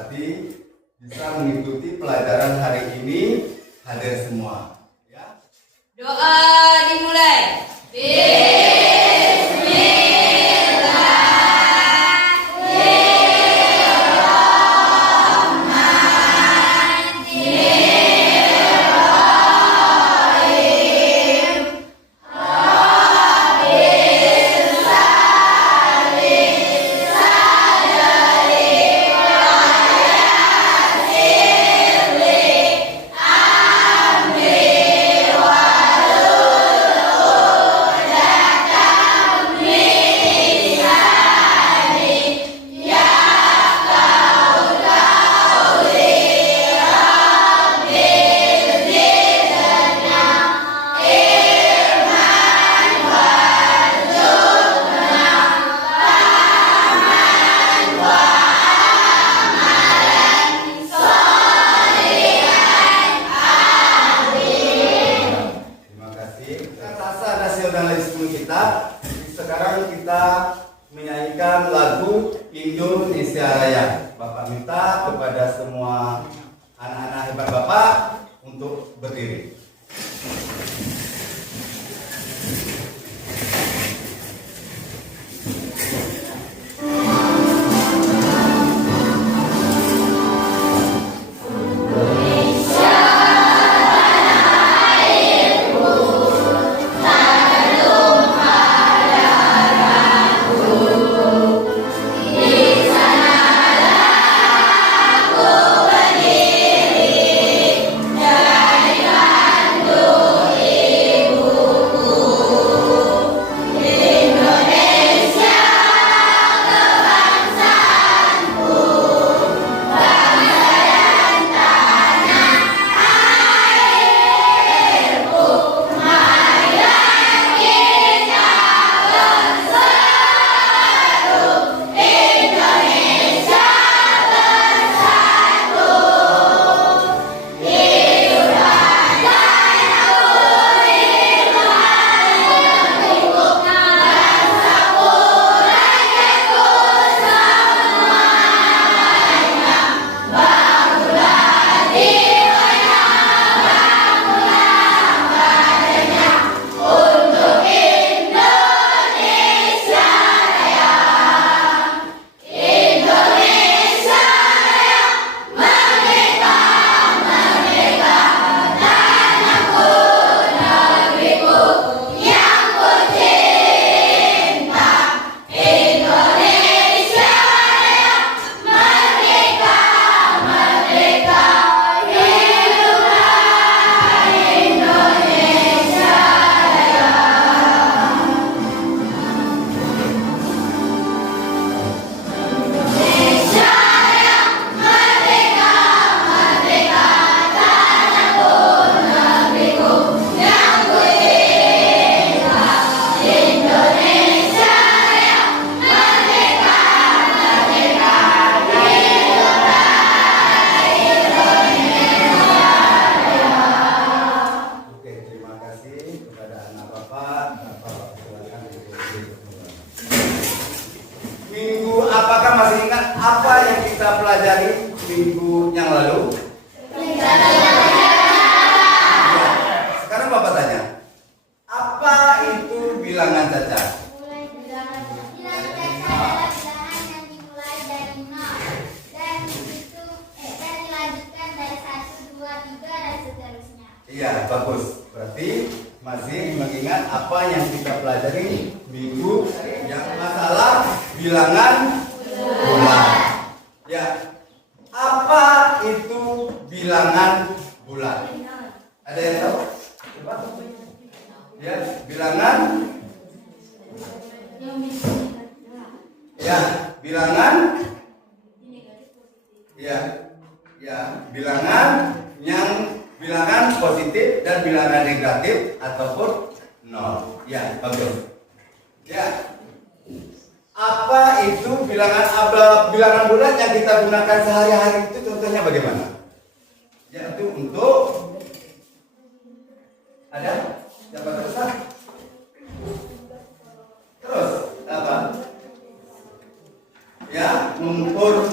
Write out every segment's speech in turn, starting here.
berarti bisa mengikuti pelajaran hari ini hadir semua. Ya. Doa dimulai. Kita sekarang kita menyanyikan lagu Indonesia Raya. Bapak minta kepada semua anak-anak hebat Bapak untuk berdiri. Apakah masih ingat apa yang kita pelajari minggu yang lalu? Ya. Sekarang Bapak tanya, apa itu bilangan cacat? Bilangan cacat adalah bilangan yang dimulai dari 0 dan dilanjutkan dari 1, 2, 3 dan seterusnya. Iya, bagus. Berarti masih mengingat apa yang kita pelajari minggu yang masalah bilangan bulan. Ya. Apa itu bilangan bulan? Ada yang tahu? Coba. Ya, bilangan. Ya, bilangan. Ya. Ya, bilangan yang bilangan positif dan bilangan negatif ataupun nol. Ya, bagus. Ya. Apa itu bilangan bulat yang kita gunakan sehari-hari itu contohnya bagaimana? Yaitu untuk ada siapa terusan? Terus apa? Ya, mengukur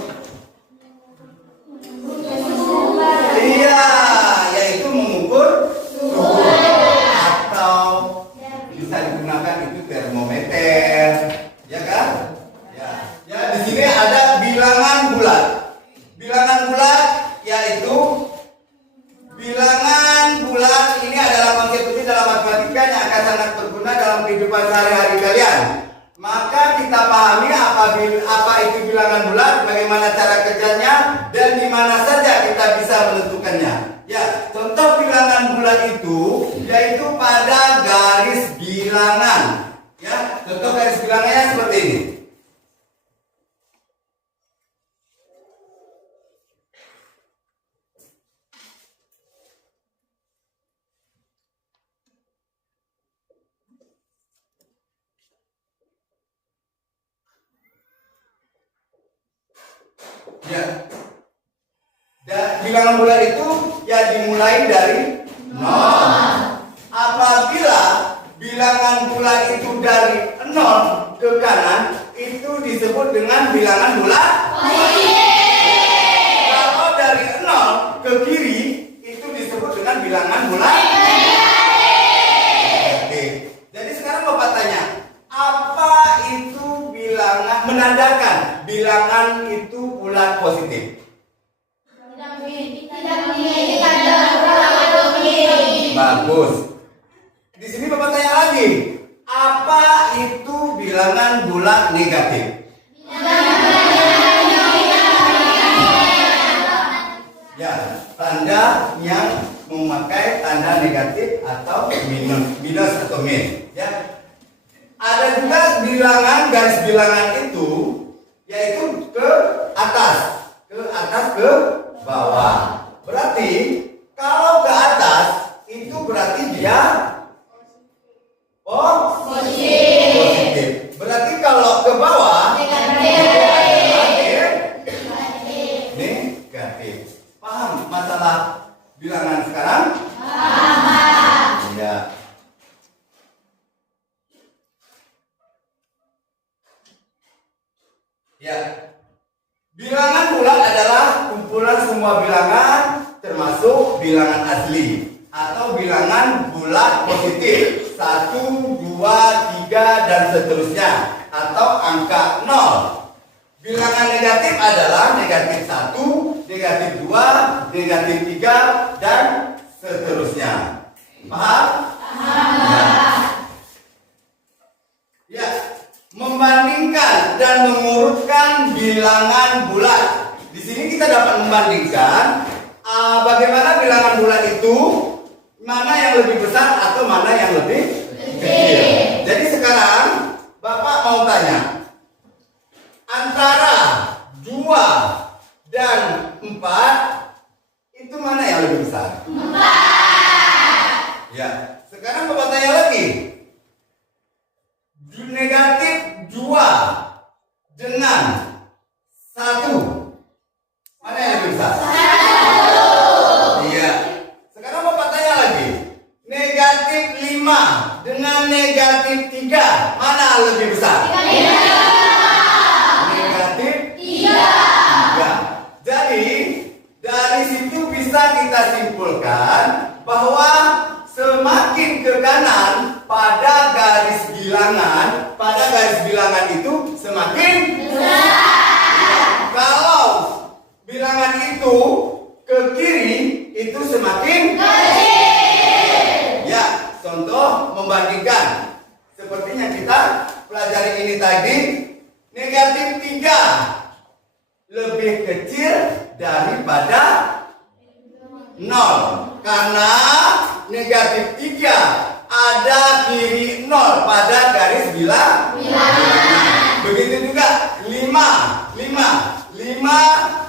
perbedaan-perbedaannya dan di mana saja kita bisa menentukannya. Ya, contoh bilangan bulat itu yaitu pada garis bilangan. Ya, contoh garis bilangannya seperti ini. Ya. Dan bilangan bulat itu ya dimulai dari 0. Apabila bilangan bulat itu dari 0 ke kanan, itu disebut dengan bilangan bulat positif. Kalau dari 0 ke kiri, itu disebut dengan bilangan bulat negatif. Jadi sekarang Bapak tanya, apa itu bilangan menandakan bilangan itu bulat positif? Bagus. Di sini Bapak tanya lagi, apa itu bilangan bulat negatif? Ya, tanda yang memakai tanda negatif atau minus atau min. Ya. Ada juga bilangan garis bilangan itu yaitu ke atas ke bawah. Berarti kalau ke atas itu berarti dia positif. Berarti kalau ke bawah negatif. Paham masalah bilangan sekarang? Paham. Ya. Ya. Bilangan bulat adalah kumpulan semua bilangan termasuk bilangan asli atau bilangan bulat positif 1, 2, 3 dan seterusnya atau angka 0. Bilangan negatif adalah negatif 1, negatif 2, negatif 3 dan seterusnya. Paham? Paham. Ya. Membandingkan dan mengurutkan bilangan bulat. Di sini kita dapat membandingkan bagaimana bilangan bulat itu mana yang lebih besar atau mana yang lebih kecil. Jadi sekarang Bapak mau tanya, antara 2 dan 4 itu mana yang lebih besar? 4. Ya. Sekarang Bapak tanya lagi, negatif 2 dengan 1 mana yang lebih besar? 1. Iya. Sekarang Bapak tanya lagi, negatif 5 dengan negatif 3 mana lebih besar? Negatif 3. Jadi dari situ bisa kita simpulkan bahwa semakin ke kanan pada garis bilangan itu semakin besar. Kalau bilangan itu ke kiri itu semakin kecil. Ya, contoh membandingkan seperti yang kita pelajari ini tadi, negatif 3 lebih kecil daripada 0 karena negatif 3 ada kiri 0 pada garis bilangan. Begitu juga 5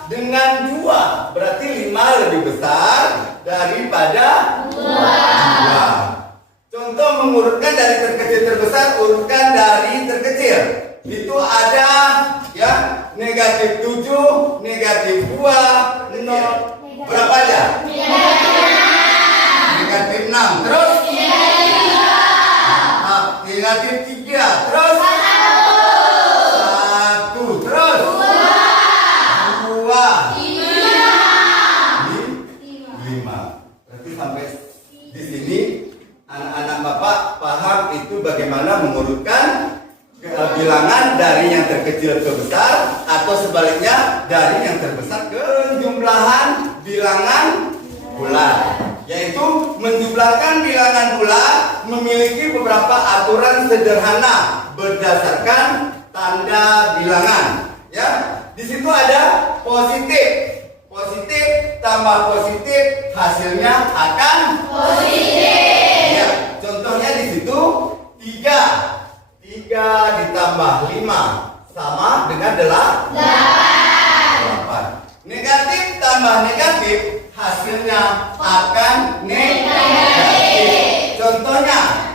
dengan 2 berarti 5 lebih besar daripada 2. Contoh mengurutkan dari terkecil terbesar, urutkan dari terkecil. Itu ada ya negatif 7, negatif 2, 0. Berapa aja? Negatif 6. Terus? Negatif 3. Terus? 1. Terus? 2. 5. Berarti sampai di sini anak-anak Bapak paham itu bagaimana mengurutkan bilangan dari yang terkecil ke besar atau sebaliknya dari yang terbesar ke jumlahan bilangan bulat. Yaitu menjumlahkan bilangan bulat memiliki beberapa aturan sederhana berdasarkan tanda bilangan. Ya, di situ ada positif. Positif tambah positif hasilnya akan positif. Ya, contohnya di situ 3 ditambah 5 sama dengan 8. Negatif tambah negatif hasilnya akan negatif. Contohnya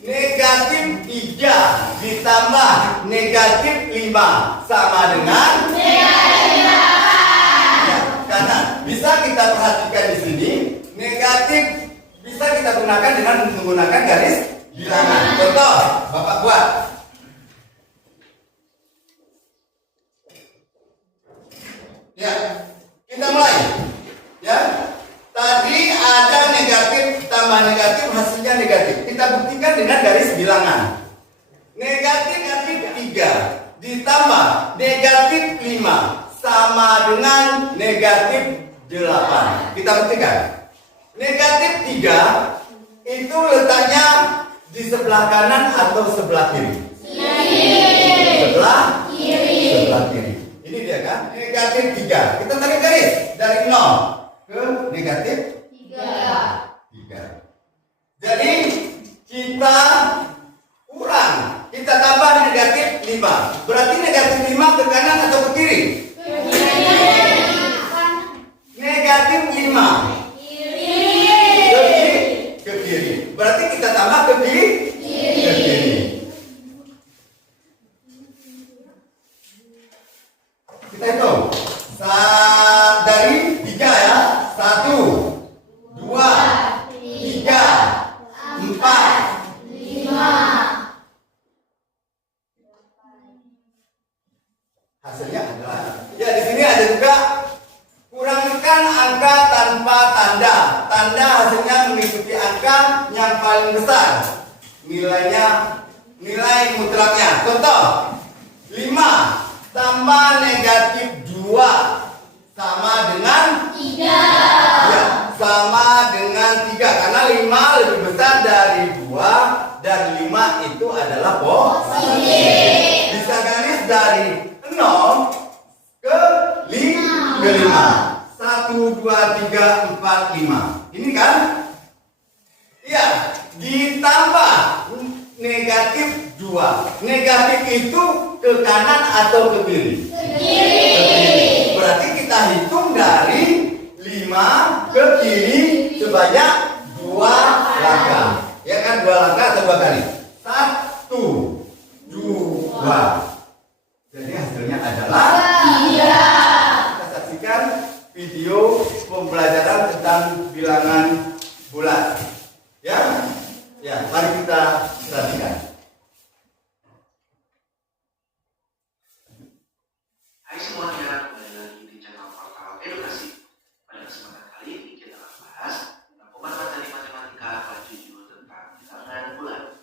negatif 3 ditambah negatif 5 sama dengan negatif 8. Ya, karena bisa kita perhatikan di sini, negatif bisa kita gunakan dengan menggunakan garis bilangan. Contoh, Bapak buat. Ya, kita mulai. Ya, tadi ada negatif tambah negatif hasilnya negatif. Kita buktikan dengan garis bilangan. Negatif 3 ditambah negatif 5 sama dengan negatif 8. Kita buktikan. Negatif 3 itu letaknya di sebelah kanan atau sebelah kiri? Sebelah kiri. Ini dia kan? Negatif 3. Kita tarik garis dari 0 ke negatif 3. Jadi kita kurang, kita tambah negatif 5. Berarti negatif 5 ke kanan atau ke kiri? Negatif 5 ke kiri. Berarti kita tambah ke kiri? Ke kiri. Kita hitung. Dari 3 ya. 1, 2, 3, 4, 5. Hasilnya adalah. Ya, di sini ada juga kurangkan angka tanpa tanda. Tanda hasilnya mengikuti angka yang paling besar. Nilai mutlaknya. Contoh, 5 tambah negatif 2 sama dengan 3. Ya, sama dengan 3 karena 5 lebih besar dari 2 dan 5 itu adalah positif. Bisa garis dari 0 ke 5. 1, 2, 3, 4, 5. Ini kan? Iya, ditambah negatif 2. Negatif itu ke kanan atau ke kiri? Ke kiri. Berarti kita hitung dari 5 ke kiri sebanyak 2 langkah. Ya kan, 2 langkah atau 2 kali? 1, 2. Jadi hasilnya adalah 3. Kita saksikan video pembelajaran tentang bilangan bulat. Ya, ya, mari kita saksikan. Hai semuanya, kembali lagi di channel Portal Edukasi. Pada kesempatan kali ini kita akan bahas tentang materi matematika kelas 7 tentang bilangan bulat.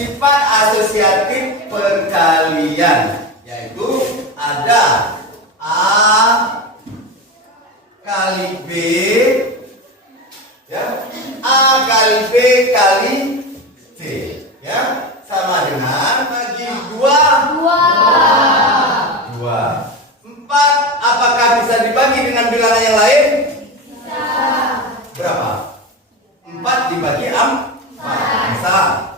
sifat asosiatif perkalian, yaitu ada A kali B, ya, A kali B kali C, ya, sama dengan bagi 2. 4 apakah bisa dibagi dengan bilangan yang lain? Bisa. Berapa? 4 dibagi 4. Bisa.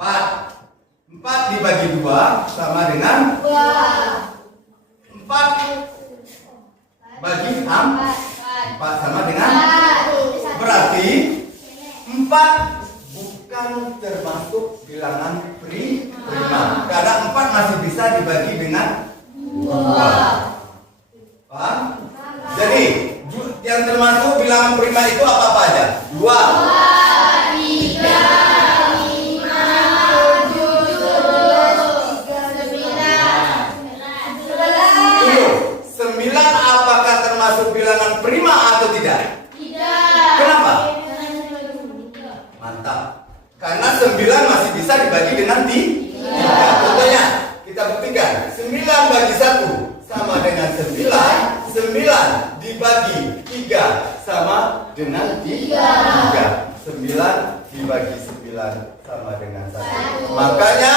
4 dibagi 2 sama dengan 4 bagi 4 sama dengan, berarti 4 bukan termasuk bilangan prima karena 4 masih bisa dibagi dengan 2. Paham? Jadi yang termasuk bilangan prima itu apa aja? 2, 9 apakah termasuk bilangan prima atau tidak? Tidak. Kenapa? Mantap. Karena 9 masih bisa dibagi dengan 3. Contohnya, kita buktikan. 9 bagi 1 sama dengan 9. 9 dibagi 3 sama dengan 3. 9 dibagi 9 sama dengan 1. Makanya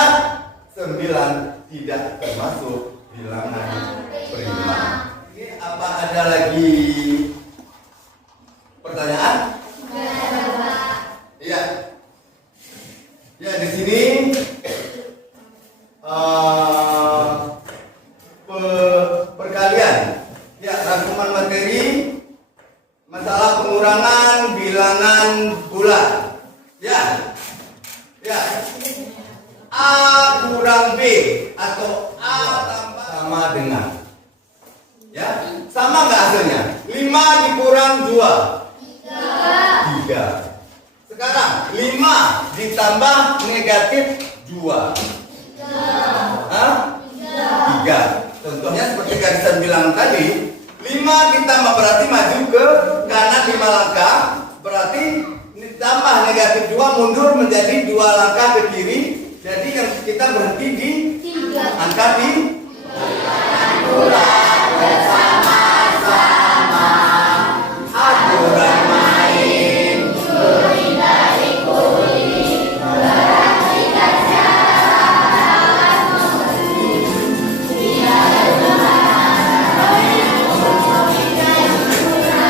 9 tidak termasuk bilangan prima. Ini apa ada lagi pertanyaan? Iya. Ya, di sini perkalian. Ya, rangkuman materi masalah pengurangan bilangan bulat. Ya. Ya. A kurang B atau A tambah sama dengan, ya, sama nggak hasilnya? 5 dikurang 2, 3. Sekarang 5 ditambah negatif 2, 3. Contohnya seperti garisan bilangan tadi, 5 ditambah berarti maju ke kanan 5 langkah, berarti ditambah negatif 2 mundur menjadi 2 langkah ke kiri. Jadi yang kita berhenti di angka di bersama-sama, aturan main curi dari kulit, perhatikan cara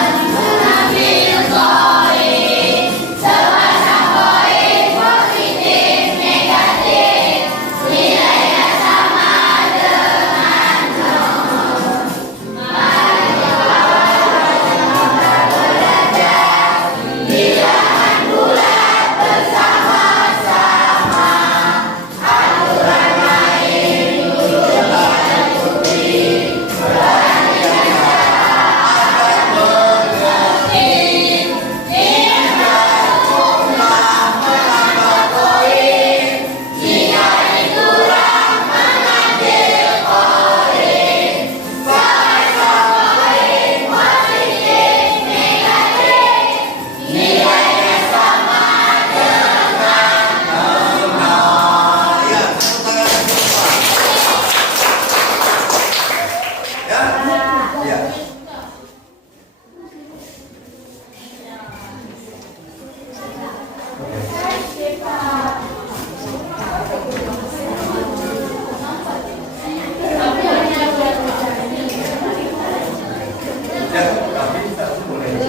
mengambil koin, sepasang koin positif negatif, nilainya sama dengan 0. Bilangan bulat bersama-sama, aturan main duduk dan putih, perhatikan cara agar mengerti, tinggal jumlah menambah koin, jika dikurang mengambil koin, sama-sama koin positif negatif, nilainya sama dengan 0. Ya, tepuk tangan semua. Ya, ya. Ya, tapi kita boleh. Ya,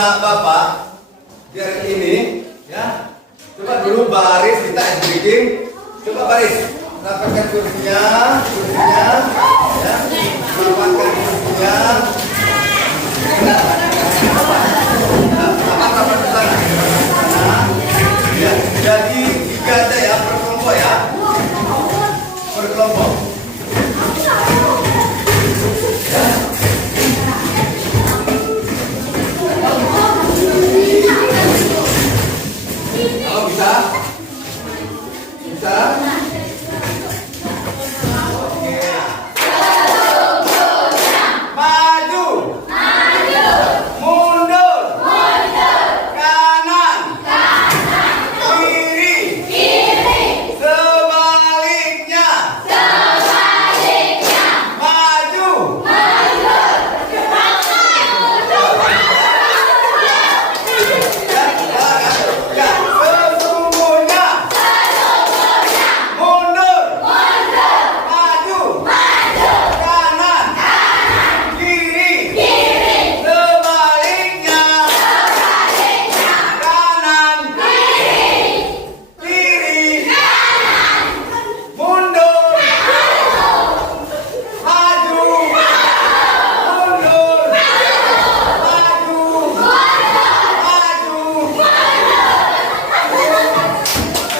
anak Bapak biar ini ya. Coba dulu baris kita breaking. Coba baris. Rapatkan kursinya, ya. Rapatkan kursinya. Rapat ke sana. Ya, jadi 3 aja ya per kelompok ya. Per kelompok. Oh, bisa? Bisa? Maju. Mundur. Kanan. Kiri. Sebaliknya. Maju. Ya, sesungguhnya. Mundur. Maju. Kanan. Kiri. Sebaliknya. Kanan. Kiri. Mundur. Maju. Mundur. Maju.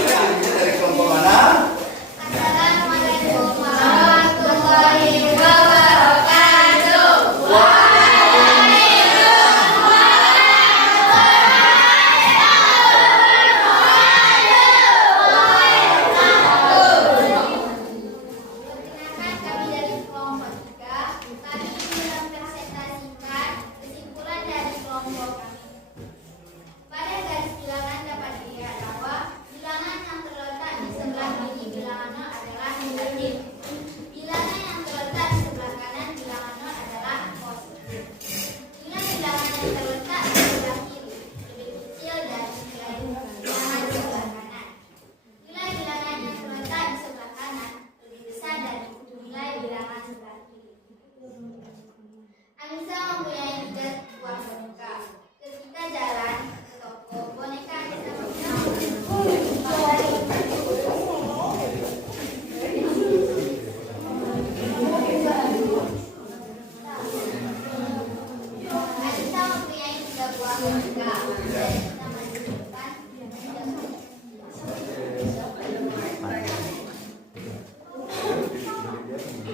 Ya, kita dari kelompok mana? Assalamualaikum warahmatullahi wabarakatuh. Perkenalkan kami dari kelompok 3. Kami ingin mempresentasikan kesimpulan dari kelompok kami. Pada garis bilangan dapat dilihat bahwa bilangan yang terletak di sebelah kiri bilangan 0 adalah negatif. Bilangan yang terletak di sebelah kanan bilangan 0 adalah positif. Bila bilangan yang terletak di sebelah kiri lebih kecil dari nilai bilangan sebelah kanan. Bila bilangan yang terletak di sebelah kanan lebih besar dari nilai bilangan sebelah kiri. Anissa mempunyai 3 buah boneka. Ketika jalan ke toko, boneka Anissa Anissa mempunyai 3 buah boneka. Kita menunjukkan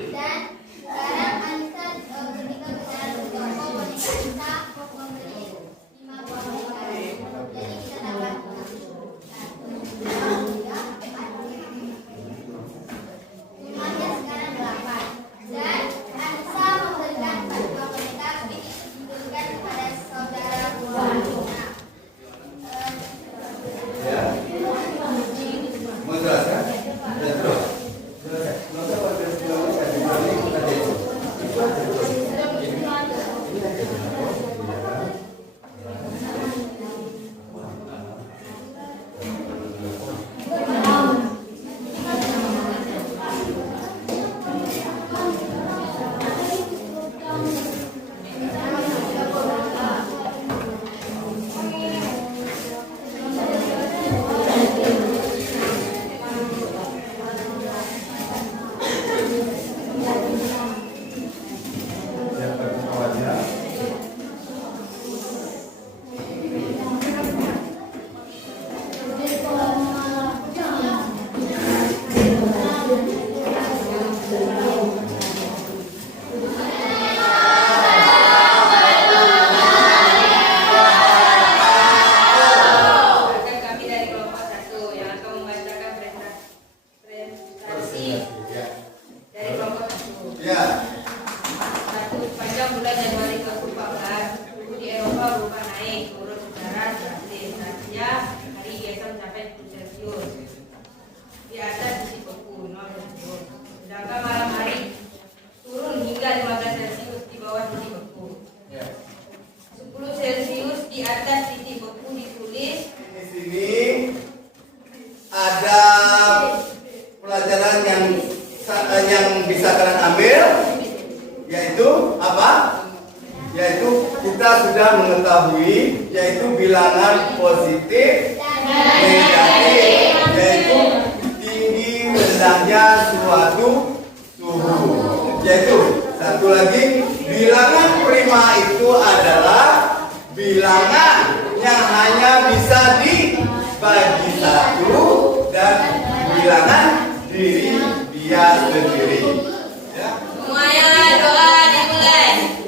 dan sekarang Anissa ketika berjalan ke toko, boneka Anissa membeli 5 buah boneka. Jadi kita dapat 1, 2, 3, 4, jumlahnya sekarang 8. Dan Anissa memberikan 4 buah boneka diberikan kepada saudara buah Anissa. Ya. Mau jelaskan? Ya, terus. Nggak usah pakai bilangan, kasih bilangan, tadi. Itu aja, terus. Siapkan pesawatnya. Akan kami dari kelompok 1 yang akan membacakan presentasi Ya. dari kelompok 1. Ya. 1. Sepanjang bulan Januari 2014, suhu di Eropa berubah naik menurut sejarah drastis. Artinya hari biasa mencapai 10 Celcius di atas titik beku 0 Celcius. Sedangkan malam hari turun hingga 15 Celcius di bawah titik beku. Ya. 10 Celcius di atas titik beku ditulis Di sini ada pelajaran yang bisa kalian ambil, yaitu apa? Yaitu kita sudah mengetahui yaitu bilangan positif, negatif, yaitu tinggi rendahnya suatu suhu. Yaitu satu lagi, bilangan prima itu adalah bilangan yang hanya bisa dibagi satu dan bilangan diri dia sendiri. Ya. Semuanya doa dimulai.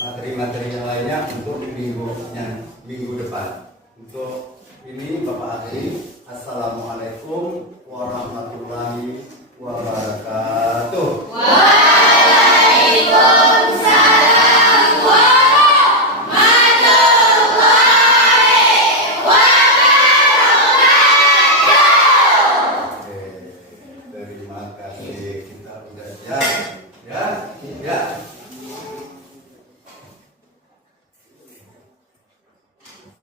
Materi-materi yang lainnya untuk minggu depan. Untuk ini Bapak akhiri. Assalamualaikum warahmatullahi wabarakatuh.